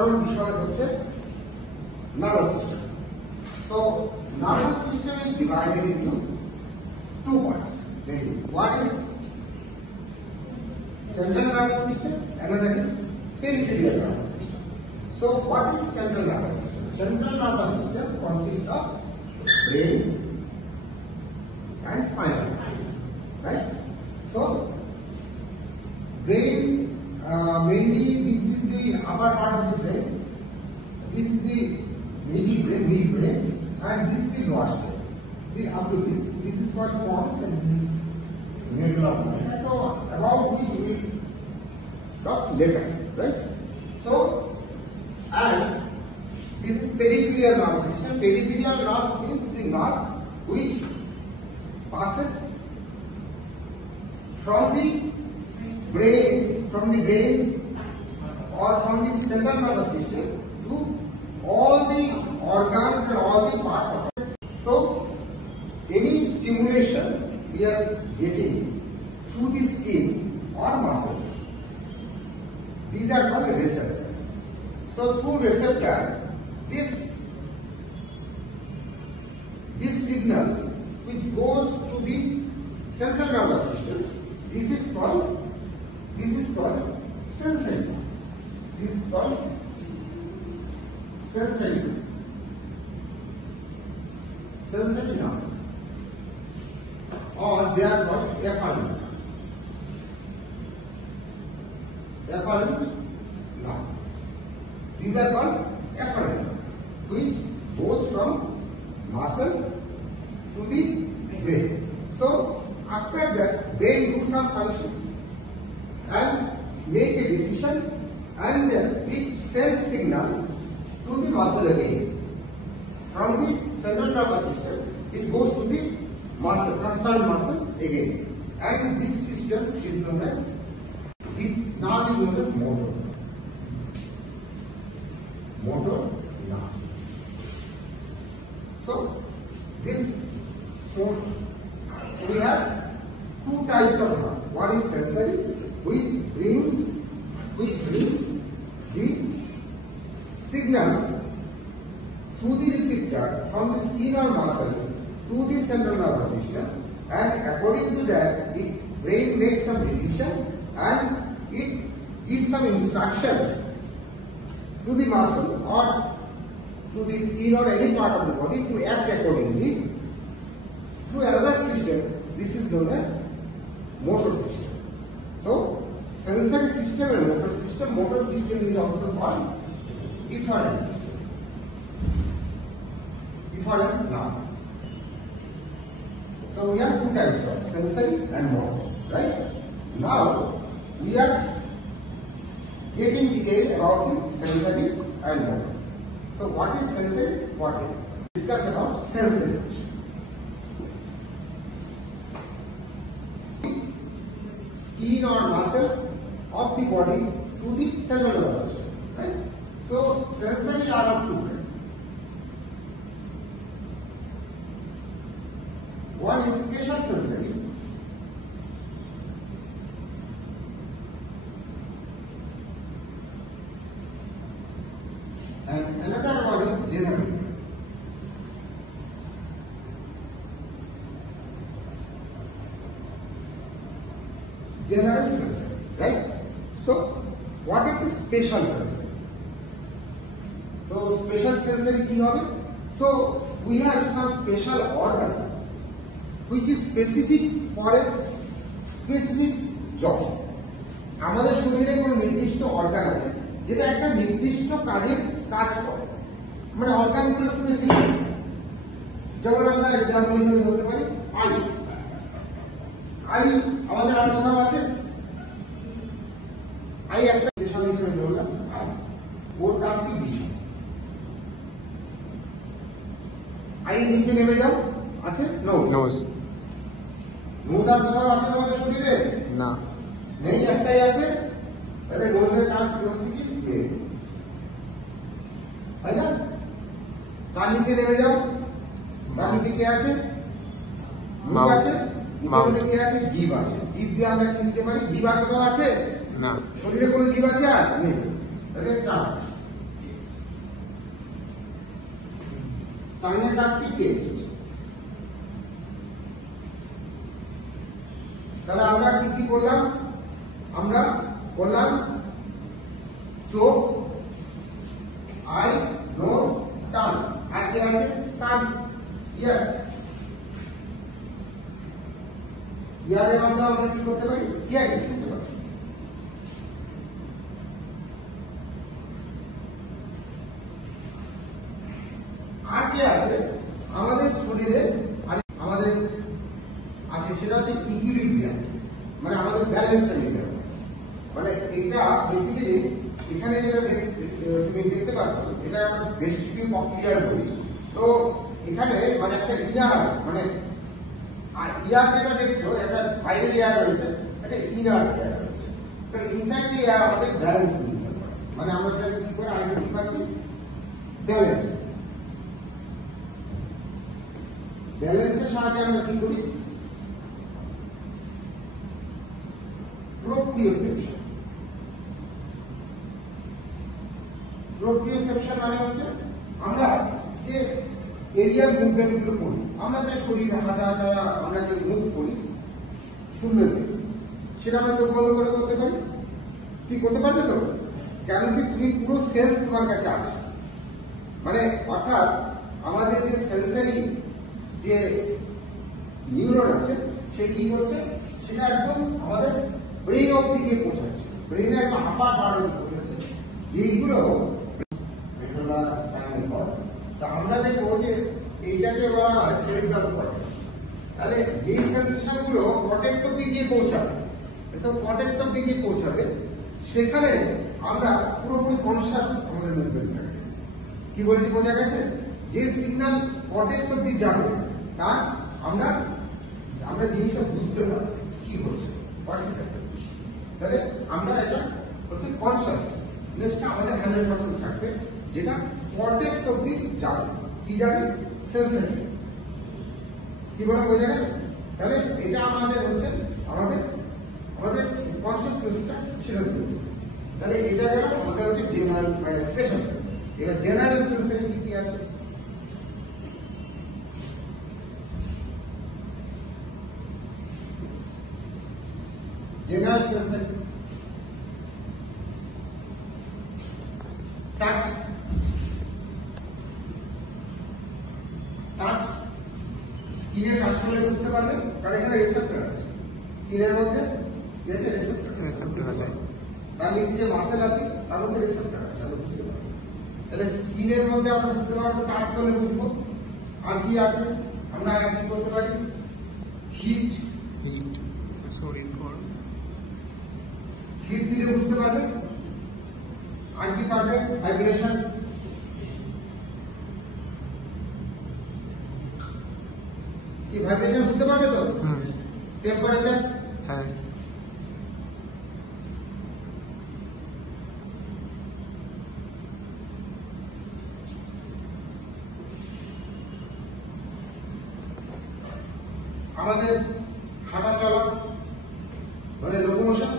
সাধারণ বিষয় হচ্ছে nervous system. So nervous system is divided into two parts. One is central nervous system, another is peripheral nervous system. So what is central nervous system? Central nervous system consists of brain and spinal cord, right? So brain, mainly this is the upper part of the brain, this is the middle brain, and this is the lower brain. Up to this is called pons and this is middle of brain. So about which we will talk later, right? So and this is peripheral nervous system. Peripheral nerves means the nerve which passes from the brain or from the central nervous system to all the organs and all the parts of it. So any stimulation we are getting through the skin or muscles, these are called receptors. So through receptor, this signal which goes to the central nervous system, this is called sensory. This is called sensory nerve, or they are called efferent nerve. These are called efferent, which goes from muscle to the brain. So after that, brain do some function and make a decision, and it sends signal to the muscle again. From the central nervous system, it goes to the muscle, concerned muscle again, and this system is known as, this nerve is known as motor nerve. So we have two types of nerve. One is sensory, which brings the signals through the receptor from the skin or muscle to the central nervous system, and according to that, the brain makes some decision and it gives some instruction to the muscle or to the skin or any part of the body to act accordingly through another system. This is known as motor system. So sensory system and motor system is also called efferent system. Efferent nerve. So we have two types of sensory and motor, right? Now we are getting detail about the sensory and motor. So what is sensory? Discuss about sensory. Skin or muscle of the body to the central nervous system, right? So sensory are of two types. One is special sensory, and another one is general sensory. General sensory, right? So what is special sensory? So special sensory ki hobe? So we have some special organ which is specific for a specific job. আমাদের শরীরে কোনো নির্দিষ্ট organ আছে যেটা একটা নির্দিষ্ট কাজে কাজ করে, মানে অর্গানগুলো স্পেসিফিক। যেমন আমরা এক্সাম্পল হিসেবে বলতে পারি আই আমাদের আর কোথাও আছে? আই একটা স্পেশাল হিসেবে ধরলাম, ওর কাজ কি বিষয়? আই নিচে নেমে যাও, আছে নোজ আর কোথাও আছে আমাদের শরীরে? না, নেই, একটাই আছে। তাহলে নোজের কাজ হচ্ছে কি? স্প্রে, তাই না? তার নিচে নেমে যাও, তার নিচে কে আছে? মুখ আছে, মুখের মধ্যে কে আছে? জিভ আছে। জিভ দিয়ে আমরা কি দিতে পারি? জিভ আর কোথাও আছে? না। শরীরে কোনো জিভ আছে? আর নেই। তাহলে টাঙের কাজ কি? টেস্ট। তাহলে আমরা কি কি করলাম? আমরা বললাম চোখ, আই, নোজ, টাং। আর কি আছে? কান, ইয়ার। ইয়ারের মধ্যে আমরা কি করতে পারি? ইয়ারিং শুনতে পাচ্ছি। আর কি আছে আমাদের শরীরে? আমাদের আছে সেটা হচ্ছে ইকুইলিব্রিয়াম, মানে আমাদের ব্যালেন্সটা নিতে হবে। মানে এটা বেসিক্যালি এখানে যেটা তুমি দেখতে পাচ্ছ, এটা ভেস্টিবিউল কক্লিয়ার বলি। তো এখানে মানে একটা ইনার, মানে ইয়ার যেটা দেখছো, একটা বাইরের এয়ার রয়েছে, একটা ইনার এয়ার রয়েছে। তো ইনসাইড দি এয়ার আমাদের ব্যালেন্স নিতে হবে। মানে আমরা যেটা কি করে আইডেন্টিফাই পাচ্ছি? ব্যালেন্স। ব্যালেন্সের সাহায্যে আমরা কি করি? প্রোপ্রিওসেপশন। প্রোপ্রিওসেপশন মানে হচ্ছে আমরা যে এরিয়াল মুভমেন্ট গুলো করি, আমরা যে শরীর হাঁটা চলা, আমরা যে মুভ করি শূন্যতে, সেটা আমরা চোখ বন্ধ করে করতে পারি। কি করতে পারবে তো? কেন কি তুমি পুরো সেন্স তোমার কাছে আছে। মানে অর্থাৎ আমাদের যে সেন্সারি যে নিউরন আছে, সে কি করছে? সেটা একদম আমাদের ব্রেন অব দিকে পৌঁছাচ্ছে, ব্রেনের একদম আপার পার্টে পৌঁছাচ্ছে, যেগুলো আমরা দেখবো যে এইটাকে বলা হয় সেরিব্রাল কর্টেক্স। তাহলে যে সেন্সেশন গুলো কর্টেক্স অব্দি গিয়ে পৌঁছাবে, কর্টেক্স অব্দি গিয়ে পৌঁছাবে, সেখানে আমরা পুরোপুরি কনসাস আমাদের মুভমেন্ট থাকবে। কি বলেছি বোঝা গেছে? যে সিগন্যাল কর্টেক্স অব্দি যাবে তা আমরা জিনিসটা বুঝতে পারবো কি হচ্ছে। তাহলে আমরা এটা হচ্ছে কনসাসনেসটা আমাদের 100% থাকবে, যেটা কর্টেক্স অব্দি যাবে। কি যাবে? সেন্সারি। কি বলে বোঝা গেল? তাহলে এটা আমাদের হচ্ছে আমাদের কনসাসনেসটা সেটা দিবে। তাহলে এটা গেল আমাদের হচ্ছে জেনারেল মানে স্পেশাল সেন্স। এবার জেনারেল সেন্সারি কি আছে? General sensory touch. টাচ স্কিনের টাচ করলে বুঝতে পারবে, কারণ এখানে রিসেপ্টর আছে স্কিনের মধ্যে। কি আছে? রিসেপ্টর আছে। তার নিচে যে মাসেল আছে তার মধ্যে রিসেপ্টর আছে, আমরা বুঝতে পারবো। তাহলে স্কিনের মধ্যে আমরা বুঝতে পারবো, টাচ করলে বুঝবো। আর কি আছে? আমরা আর কি করতে পারি? হিট। হিট দিলে বুঝতে পারবে। আর কি পারবে? ভাইব্রেশন। কি ভাইব্রেশন বুঝতে পারবে তো? টেম্পারেচার। হ্যাঁ। আমাদের হাঁটা চলা মানে লোকোমোশন।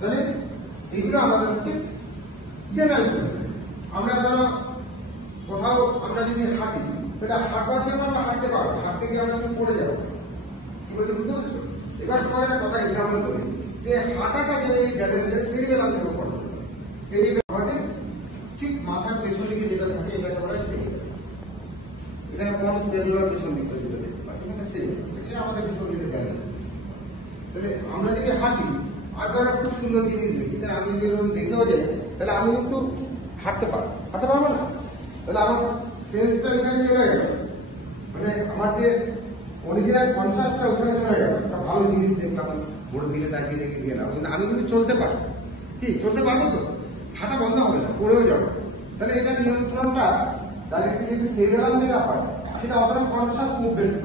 তাহলে এগুলো আমাদের হচ্ছে জেনারেল সেন্সারি। আমরা ধরো কোথাও আমরা যদি হাঁটি, তাহলে হাঁটার জন্য আমরা হাঁটতে পারবো, হাঁটতে গিয়ে আমরা পড়ে যাবো। কি বলতে বুঝতে পারছো? এবার তোমার একটা কথা এক্সাম্পল করি, যে হাঁটাটা যেটা এই ব্যালেন্সটা সেরিবেলাম থেকে পড়ে, সেরিবেলাম মানে ঠিক মাথার পেছন দিকে যেটা থাকে এটাকে বলা হয় সেরিবেলাম। এখানে পন্স ভেলুলার পেছন দিকে যেটা দেখতে পাচ্ছি এটা সেরিবেলাম, এটা আমাদের শরীরের ব্যালেন্স। তাহলে আমরা যদি হাঁটি আর ধরো খুব সুন্দর জিনিস দেখি, তাহলে আমি যদি দেখেও যাই, তাহলে আমি কিন্তু হাঁটতে পারবো না। তাহলে আমার সেন্সটা এখানে চলে গেল, মানে আমার যে অরিজিনাল কনসাসটা ওখানে চলে গেল। একটা ভালো জিনিস দেখলাম, বোর্ডের দিকে তাকিয়ে দেখে গেলাম, কিন্তু আমি কিন্তু চলতে পারবো। কি চলতে পারবো তো? হাঁটা বন্ধ হবে না, পড়েও যাবো। তাহলে এটা নিয়ন্ত্রণটা ডাইরেক্টলি যদি সেরিবেলাম থেকে হয়, সেটা অতটা কনসাস মুভমেন্ট।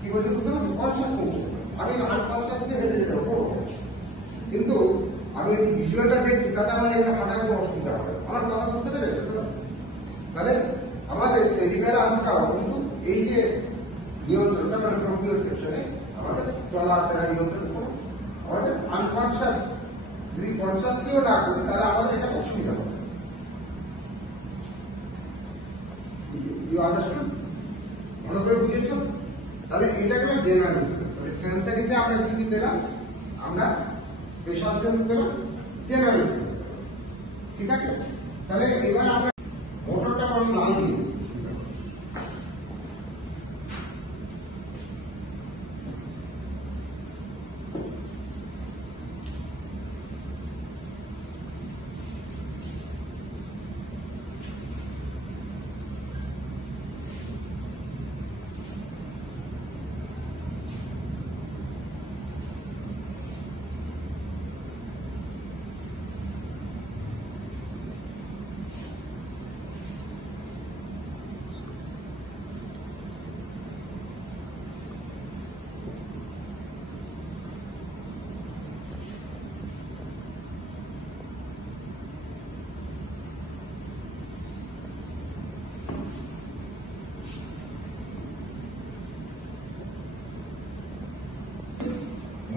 কি বলতে বুঝতে পারছো? Conscious movement. আমি আনকনসাসলি হেঁটে যেতে পারবো, কিন্তু আমি এই ভিজুয়ালটা দেখছি, তাতে আমার এটা হাঁটার কোনো অসুবিধা হবে। আমার কথা বুঝতে পেরেছো তো? তাহলে আমাদের সেরিবেলামটাও কিন্তু এই যে নিয়ন্ত্রণটা মানে প্রোপ্রিওসেপশনে আমাদের চলাফেরা নিয়ন্ত্রণ করে, আমাদের আনকনসাস যদি কনসাসলিও না করি তাহলে আমাদের এটা অসুবিধা হবে। You understand? ভালো করে বুঝেছো? তাহলে এটা গেল জেনারেল সেন্স। সেন্সারিতে আমরা কি কি পেলাম? আমরা স্পেশাল সেন্স পেলাম, জেনারেল সেন্স পেলাম। ঠিক আছে? তাহলে এবার আমরা মোটরটা আমরা না নিই।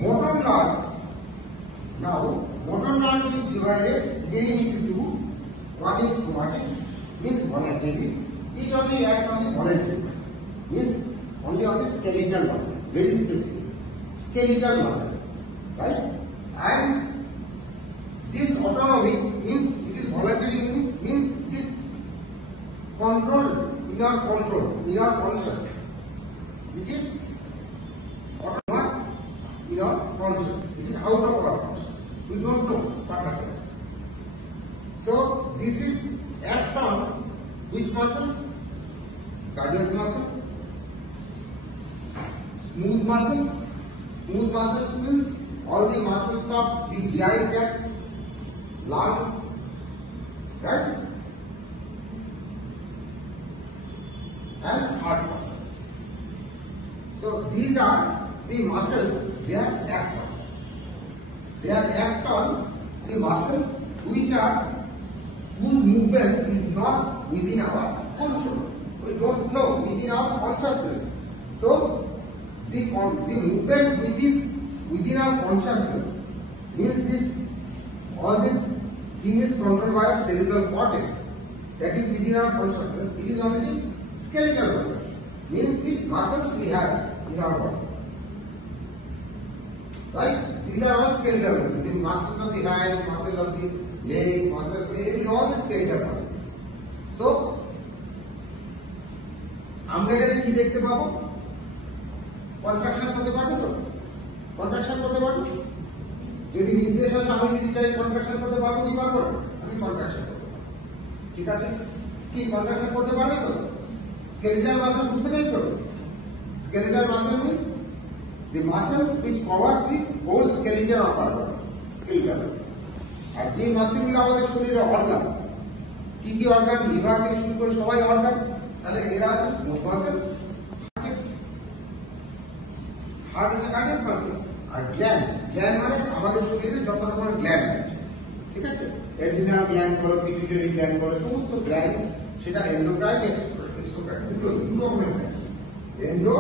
Motor nerve. Now, motor nerve is divided again into two. One is somatic, means voluntarily. It only acts on the voluntary muscle, means only on the skeletal muscle, very specific. Skeletal muscle, right? And this autonomic means it is voluntary, means it is controlled, in your control, in your conscious. It is in our conscious. It is out of our conscious. We don't know what happens. So this is act on which muscles? Cardiac muscle, smooth muscles. Smooth muscles means all the muscles of the GI tract, lung, right? And heart muscles. So these are the muscles. They are act on. They are act on the muscles whose movement is not within our control. We don't know within our consciousness. So the movement which is within our consciousness means all this thing is controlled by our cerebral cortex. That is within our consciousness. It is only skeletal muscles. Means the muscles we have in our body. Right? These are all skeletal muscles. The muscles of the hand, muscles of the leg, muscle, all the skeletal muscles. So, আমরা এখানে কি দেখতে পাবো? Contraction করতে পারবো তো? Contraction করতে পারবো? যদি নির্দেশ হয় আমি যদি চাই কন্ট্রাকশন করতে পারবো কি পারবো? আমি কন্ট্রাকশন করতে পারবো। ঠিক আছে? কি কন্ট্রাকশন করতে পারবে তো? স্কেলিটাল মাসল বুঝতে পেরেছো? Skeletal muscle means the muscles which covers the whole skeleton of our body, skeletal muscle. আর যে মাসলগুলো আমাদের শরীরের অর্গান, কি কি অর্গান? লিভার থেকে শুরু করে সবাই অর্গান। তাহলে এরা হচ্ছে স্মুথ মাসল, হার্ট হচ্ছে কার্ডিয়াক মাসল, আর গ্ল্যান্ড মানে আমাদের শরীরে যত রকমের গ্ল্যান্ড আছে, ঠিক আছে? অ্যাড্রিনাল গ্ল্যান্ড বলো, পিটুইটারি গ্ল্যান্ড বলো, সমস্ত গ্ল্যান্ড, সেটা এন্ডোক্রাইন, এক্সোক্রাইন, দুটো রকমের গ্ল্যান্ড, এন্ডো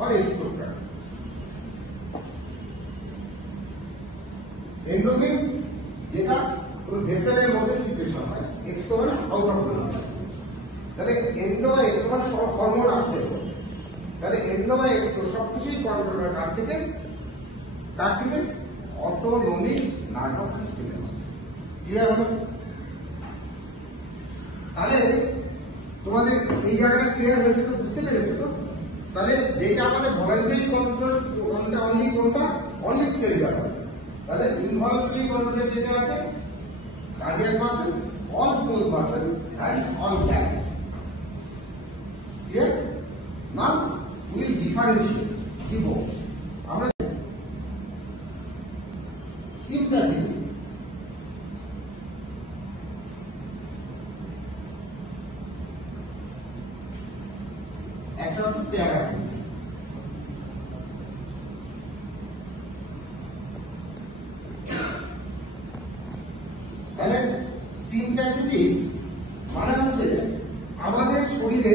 और एक्सोक्राइन। एंडो मीन्स যেটা পুরো ভেসেলের মধ্যে সিক্রেশন হয়, এক্সো মানে আউট অফ দ্য ভেসেল। তাহলে এন্ডো বা এক্সো মানে সব হরমোন আসছে। তাহলে এন্ডো বা এক্সো সবকিছুই কন্ট্রোল হয় কার থেকে? Autonomic nervous system. ক্লিয়ার হলো? তাহলে তোমাদের এই জায়গাটা ক্লিয়ার হয়েছে তো? বুঝতে পেরেছো তো? তাহলে যেটা আমাদের ভলান্টারি কন্ট্রোল অনলি কোনটা? Only skeletal muscle. তাহলে ইনভলন্টারি কন্ট্রোলে যেটা আছে cardiac muscle, all smooth muscle and all glands. Clear? Now we will differentiate দিব। আমরা সিম্প্যাথি একটা হচ্ছে প্যারাসিম্প্যাথি। তাহলে সিম্প্যাথেটিক মানে হচ্ছে আমাদের শরীরে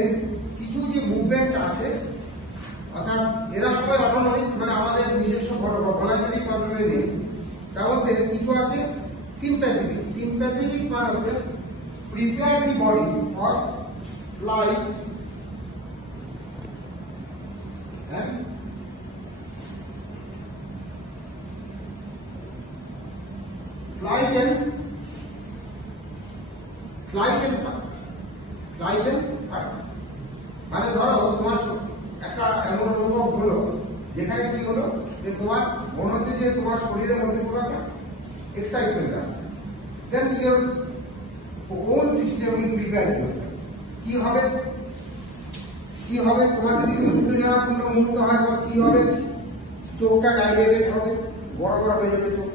কিছু যে মুভমেন্ট আছে, অর্থাৎ এরা সবাই অটোনমিক, মানে আমাদের নিজস্ব ভলান্টারি কন্ট্রোলে করে নিই, তার মধ্যে কিছু আছে সিম্প্যাথেটিক। সিম্প্যাথেটিক মানে হচ্ছে prepare the body for flight and flight and fight। মানে ধরো তোমার একটা এমন অনুভব হলো যেখানে কি হলো যে তোমার মনে হচ্ছে যে তোমার শরীরের মধ্যে কোনো একটা এক্সাইটমেন্ট আসছে, then your own system will prepare yourself. কি হবে তোমার যদি উত্তেজনাপূর্ণ মুহূর্ত হয় তখন কি হবে? চোখটা ডাইলেটেড হবে, বড় বড় হয়ে যাবে চোখ,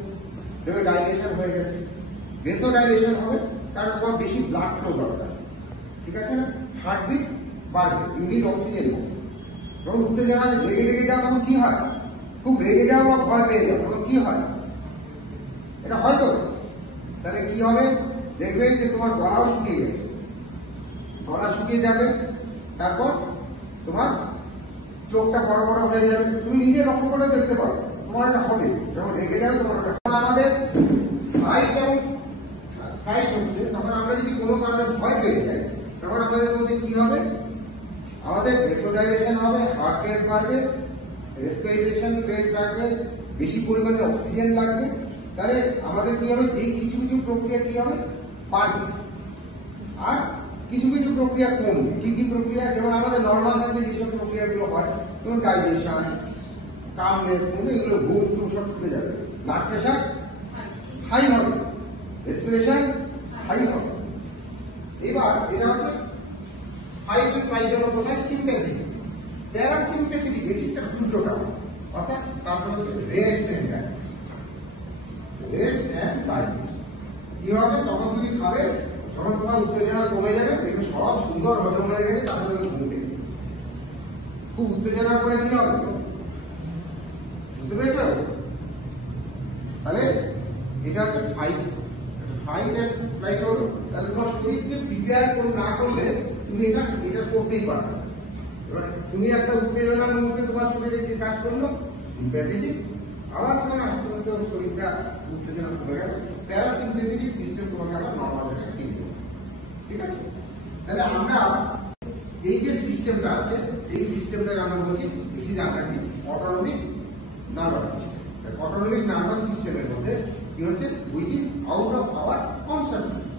দেখবে ডাইলেশন হয়ে গেছে, ভেসো ডাইলেশন হবে, কারণ তোমার বেশি ব্লাড ফ্লো দরকার, ঠিক আছে না? হার্টবিট বাড়বে, ইউনিট অক্সিজেন। যখন উত্তেজনা রেগে যাও তখন কি হয়? খুব রেগে যাও বা ভয় পেয়ে যাও তখন কি হয়? এটা হয়তো তাহলে কি হবে? দেখবে যে তোমার গলাও শুকিয়ে গেছে, গলা শুকিয়ে যাবে, তারপর তোমার চোখটা বড় বড় হয়ে যাবে। তুমি নিজে লক্ষ্য করে দেখতে পারো তোমার এটা হবে, যখন রেগে যাবে তোমার আমাদের ফাইট হচ্ছে, তখন আমরা যদি কোনো কারণে ভয় পেয়ে যাই তখন আমাদের মধ্যে কি হবে? আমাদের ভেসোডাইলেশন হবে, হার্ট রেট বাড়বে, রেসপিরেশন রেট বাড়বে, বেশি পরিমাণে অক্সিজেন লাগবে। তাহলে আমাদের কি হবে? এই কিছু প্রক্রিয়া কি হবে? বাড়বে, আর কিছু প্রক্রিয়া কমবে। কি প্রক্রিয়া? যেমন আমাদের নর্মাল থাকতে যেসব প্রক্রিয়াগুলো হয়, যেমন ডাইজেশন, কামনেস, এগুলো ঘুম সব ছুটে যাবে। ব্লাড প্রেশার হাই হবে, রেসপিরেশন হাই হবে। এবার এটা হচ্ছে ফাইট এন্ড ফ্লাইটের মতো সিম্প্যাথেটিক। প্যারাসিম্প্যাথেটিক এই ঠিক উল্টোটা, অর্থাৎ তারপর হচ্ছে রেস্ট এন্ড ডাইজেস্ট। কি হবে? তখন তুমি খাবে, তখন তোমার উত্তেজনা কমে যাবে, দেখবে সব সুন্দর হজম হয়ে গেছে, তারপরে ঘুম পেয়ে গেছে। খুব উত্তেজনা করে কি হবে? বুঝতে পেরেছ? তাহলে এটা হচ্ছে ফাইট এন্ড ফ্লাইট হলো। তাহলে তোমার শরীরকে প্রিপেয়ার না করলে তুমি এটা করতেই পারবে। এবার তুমি একটা উত্তেজনার মুহূর্তে তোমার শরীরে কি কাজ করলো? সিম্প্যাথেটিক। আবার তোমার আস্তে আস্তে শরীরটা উত্তেজনা কমে গেল, প্যারাসিম্প্যাথেটিক সিস্টেম তোমাকে আবার নর্মাল জায়গায় নিয়ে যাবে, ঠিক আছে? তাহলে আমরা এই যে সিস্টেমটা আছে, এই সিস্টেমটাকে আমরা বলছি it is under the autonomic nervous system. Autonomic nervous সিস্টেমের মধ্যে কি হচ্ছে? Which is out of our consciousness.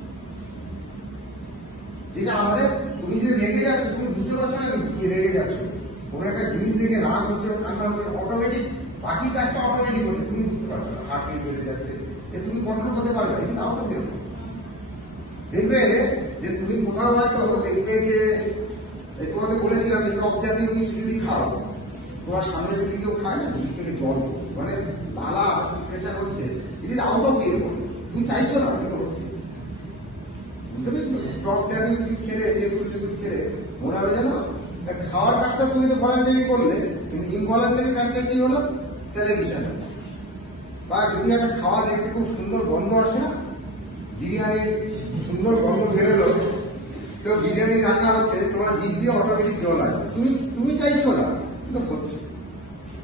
যেটা আমাদের, তুমি যে রেগে যাচ্ছ তুমি বুঝতে পারছো না তুমি রেগে যাচ্ছ, কোনো একটা জিনিস দেখে রাগ হচ্ছে, কান্না হচ্ছে, অটোমেটিক বাকি কাজটা অটোমেটিক হচ্ছে, তুমি বুঝতে পারছো না, হার্ট রেট বেড়ে যাচ্ছে, তুমি কন্ট্রোল করতে পারবে না, কিন্তু আউট অফ ইউর। দেখবে যে তুমি কোথাও হয়তো দেখবে যে তোমাকে বলেছিলাম যে টক জাতীয় কিছু যদি খাও, তোমার সামনে যদি কেউ খায় না, দিক থেকে জল মানে লালা সিক্রেশন হচ্ছে, it is out of your. তুমি চাইছো না, কিন্তু হচ্ছে। বুঝতে পেরেছো? টক জাতীয় কিছু খেলে, তেঁতুল খেলে মনে হবে যেন খাওয়ার কাজটা তুমি তো ভলান্টারি করলে, কিন্তু ইনভলান্টারি কাজটা কি হলো? সেলিব্রেশন। বা যদি একটা খাওয়া দেখতে খুব সুন্দর গন্ধ আসে না, বিরিয়ানি সুন্দর গন্ধ বেরোলো, সে বিরিয়ানি রান্না হচ্ছে, তোমার জিভ দিয়ে অটোমেটিক জল আসে, তুমি চাইছো না, কিন্তু হচ্ছে।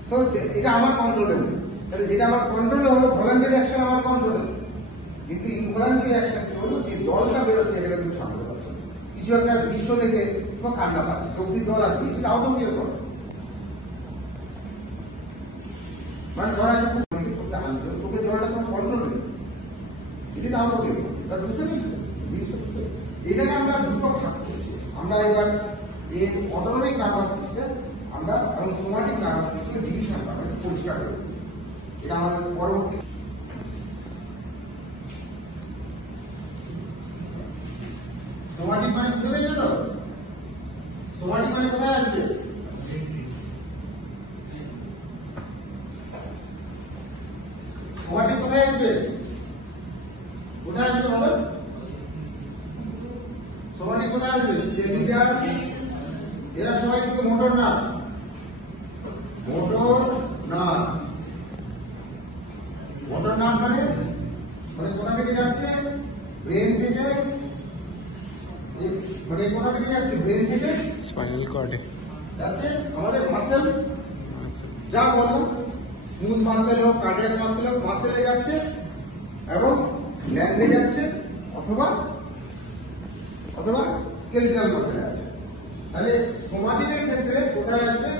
সো এটা আমার কন্ট্রোলে নেই। তাহলে যেটা আমার কন্ট্রোলে হলো ভলান্টারি অ্যাকশন, আমার কন্ট্রোলে। কিন্তু ইনভলান্টারি অ্যাকশন কি হলো? যে জলটা বেরোচ্ছে এটা তুমি সামলাতে পারছো, কিছু একটা দৃশ্য দেখে তোমার কান্না পাচ্ছে, চোখ দিয়ে জল আসবে, এটা আউট অফ ইউর কন্ট্রোল। মানে ধরা একটু চোখটা আনতে, চোখের জলটা তোমার কন্ট্রোল নেই, এটা আউট অফ ইউর কন্ট্রোল। তার বুঝতে পেরেছো? এটাকে আমরা দুটো ভাগ করছি। আমরা এবার এই অটোনমিক নার্ভাস সিস্টেম আমরা এবং সোমাটিক নার্ভাস সিস্টেম ডিভিশন পরিষ্কার করে দিচ্ছি। এটা আমাদের পরবর্তী সোমাটিক মানে বুঝতে পেরেছো তো? সোমাটিক মানে কোথায় আসবে? সোমাটিক কোথায় আসবে? কোথায় আসবে বলো? সোমাটিক কোথায় আসবে? স্কেলিটাল। এরা সবাই কিন্তু মোটর নার্ভ। মোটর নার্ভ মানে কোথা থেকে যাচ্ছে? ব্রেন থেকে। মানে কোথা থেকে যাচ্ছে? ব্রেন থেকে স্পাইনাল কর্ডে যাচ্ছে। আমাদের মাসেল যা বলো স্মুথ মাসেল হোক, কার্ডিয়াক মাসেল হোক, মাসেলে যাচ্ছে এবং ল্যান্ডে যাচ্ছে অথবা স্কেলিটাল মাসেলে আছে। তাহলে সোমাটিকের ক্ষেত্রে কোথায় আসবে?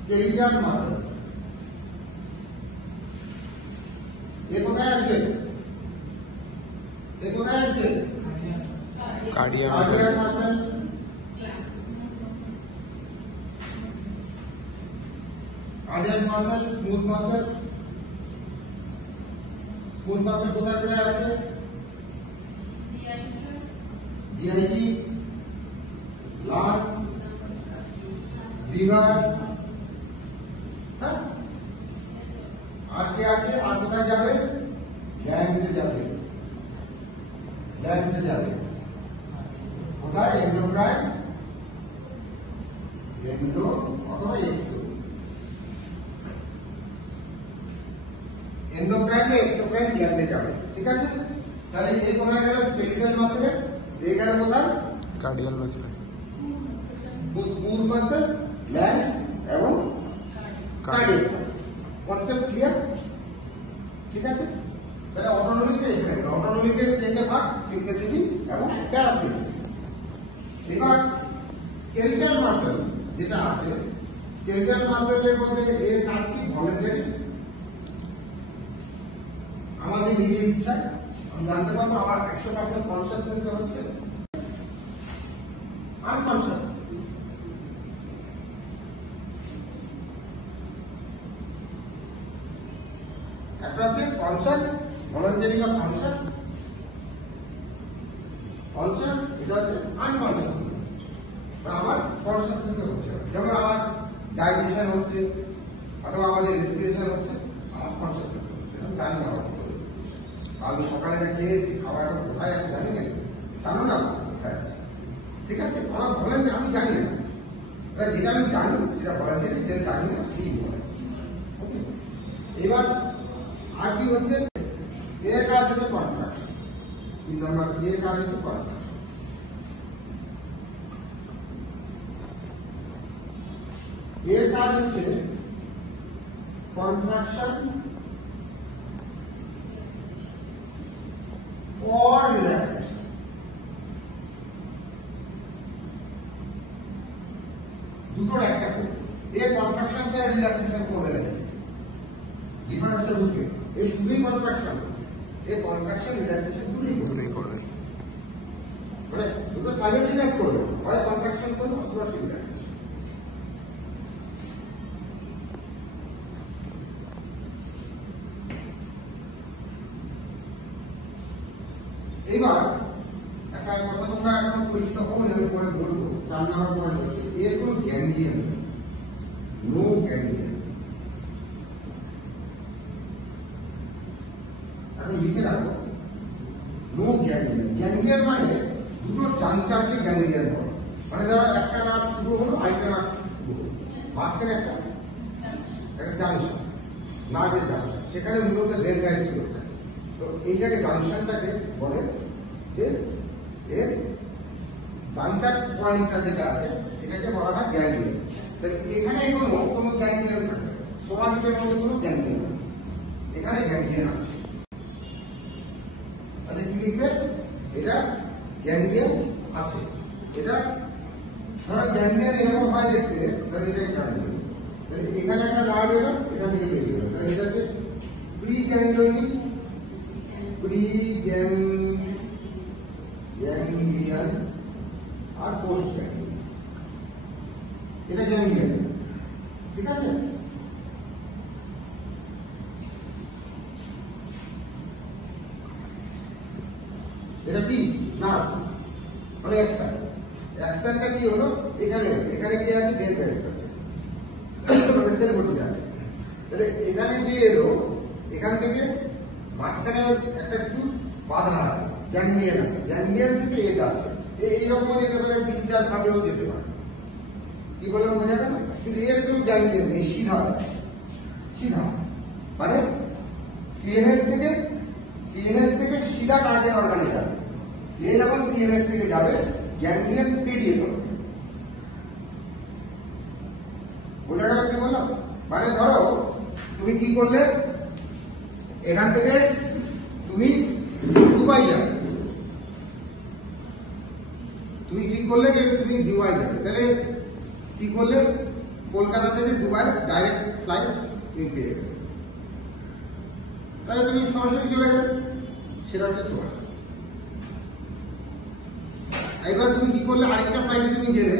Skeletal muscle. এ কোথায় আসবে? Cardiac muscle. Cardiac muscle, smooth muscle. Smooth muscle কোথায় কোথায় আছে? জিআইটি, লাং, লিভার, হ্যাঁ। আর কে আছে? আর কোথায় যাবে? গ্ল্যান্ডসে যাবে। কোথায়? এন্ডোক্রাইন, অথবা এক্সো। এন্ডোক্রাইন বা এক্সোক্রাইন গ্ল্যান্ডে যাবে। ঠিক আছে? তাহলে এই কোথায় গেল? স্কেলিটাল মাসেলে। এই গেল কোথায়? Cardial muscle. Smooth muscle, gland এবং কার্ডিয়াক মাসেল। Concept clear? ঠিক আছে? তাহলে অটোনমিকটা এখানে গেল। অটোনমিকের তিনটে ভাগ, সিম্প্যাথেটিক এবং প্যারাসিম্প্যাথেটিক। এবার স্কেলিটাল মাসেল যেটা আছে, স্কেলিটাল মাসেলের মধ্যে এর কাজ কি? ভলেন্টারি। আমাদের নিজের ইচ্ছা আমি জানতে পারবো আমার 100% কনসিয়াসনেস হচ্ছে, আনকনসিয়াস। একটা হচ্ছে কনসিয়াস, ভলান্টারি বা কনসিয়াস, এটা হচ্ছে আনকনসিয়াস। আমার কনসিয়াসনেস হচ্ছে, যেমন আমার ডাইজেশন হচ্ছে অথবা আমাদের রেসপিরেশন হচ্ছে, আমার কনসিয়াসনেস হচ্ছে। আমি জানি না আমি সকালে যা খেয়েছি, খাবারটা কোথায় আছে জানি না, জানো না কোথায় আছে। ঠিক আছে? আমার বলেন না, আমি জানি না। যেটা আমি জানি সেটা ভলান্টারি, যেটা জানি না সেই বলে। ওকে, এবার আর কি হচ্ছে? এর কাজ হচ্ছে কন্ট্রাকশন। 3 নম্বর এর কাজ হচ্ছে কন্ট্রাকশন। এর কাজ হচ্ছে কন্ট্রাকশন or relaxation। দুটোর একটা করে। এই কন্ট্রাকশন ছাড়া রিল্যাক্সেশন করবে না। ডিফারেন্সটা বুঝবে। এই শুধুই কন্ট্রাকশন, এই কন্ট্রাকশন রিল্যাক্সেশন দুটোই করবে। মানে দুটো সাইমেলটেনিয়াস করবে, হয় কন্ট্রাকশন করবে অথবা রিল্যাক্সেশন। এবার একটা কথা তোমরা এখন পরিচিত হলে আমি পরে বলবো, 4 নম্বর পরে বলছি, এর কোনো গ্যাংলিয়ন নেই, নো গ্যাংলিয়ন। এখন লিখে রাখো, নো গ্যাংলিয়ন। গ্যাংলিয়ন মানে দুটো জাংচারকে গ্যাংলিয়ন বলে। মানে ধরো একটা নার্ভ শুরু হলো, আরেকটা নার্ভ শুরু হলো, মাঝখানে একটা জাংশন, নার্ভের জাংশন, সেখানে মূলত ডেনড্রাইটস থাকে। তো এই জায়গায় জাংশনটাকে বলে যে এর জাংচার পয়েন্টটা যেটা আছে এটাকে বলা হয় গ্যাংলিয়ন। তাহলে এখানে কোনো গ্যাংলিয়ন থাকে, সোমাটিকের মধ্যে কোনো গ্যাংলিয়ন আছে, এখানে গ্যাংলিয়ন আছে। তাহলে কি লিখবে? এটা গ্যাংলিয়ন আছে। এটা ধরো গ্যাংলিয়ন এরকম হয় দেখতে, তাহলে এটা গ্যাংলিয়ন। তাহলে এখানে একটা নার্ভ এলো, এখান থেকে বেরিয়ে গেল, তাহলে এটা হচ্ছে প্রিগ্যাংলিয়নিক, গ্যাংলিয়ন আর পোস্ট গ্যাংলিয়ন। এটা গ্যাংলিয়ন। ঠিক আছে? এটা কি না, মানে অ্যাকশন। অ্যাকশনটা কি হলো? এখানে কি আছে? ডেনড্রাইটস আছে, মানে সেল মোটিভ আছে। তাহলে এখানে যে এলো, এখান থেকে মাঝখানে একটা কিছু বাধা আছে, গ্যাংলিয়ন আছে, গ্যাংলিয়ন থেকে এটা আছে। এইরকম যেতে পারে, 3-4 ভাবেও যেতে পারে। কি বললাম বোঝা গেল? কিন্তু এর কোনো গ্যাংলিয়ন নেই, সিধা মানে সিএনএস থেকে সিধা কার্ডিয়াক অর্গানে যাবে। যে যখন সিএনএস থেকে যাবে, গ্যাংলিয়ন পেরিয়ে যাবে। মানে ধরো তুমি কি করলে, এখান থেকে তুমি দুবাই যাবে, তুমি কি করলে যে তুমি দুবাই যাবে, তাহলে কি করলে কলকাতা থেকে দুবাই ডাইরেক্ট ফ্লাইট তুমি পেয়ে যাবে, তাহলে তুমি সরাসরি চলে যাবে, সেটা হচ্ছে সোয়াট। এবার তুমি কি করলে, আরেকটা ফ্লাইটে তুমি গেলে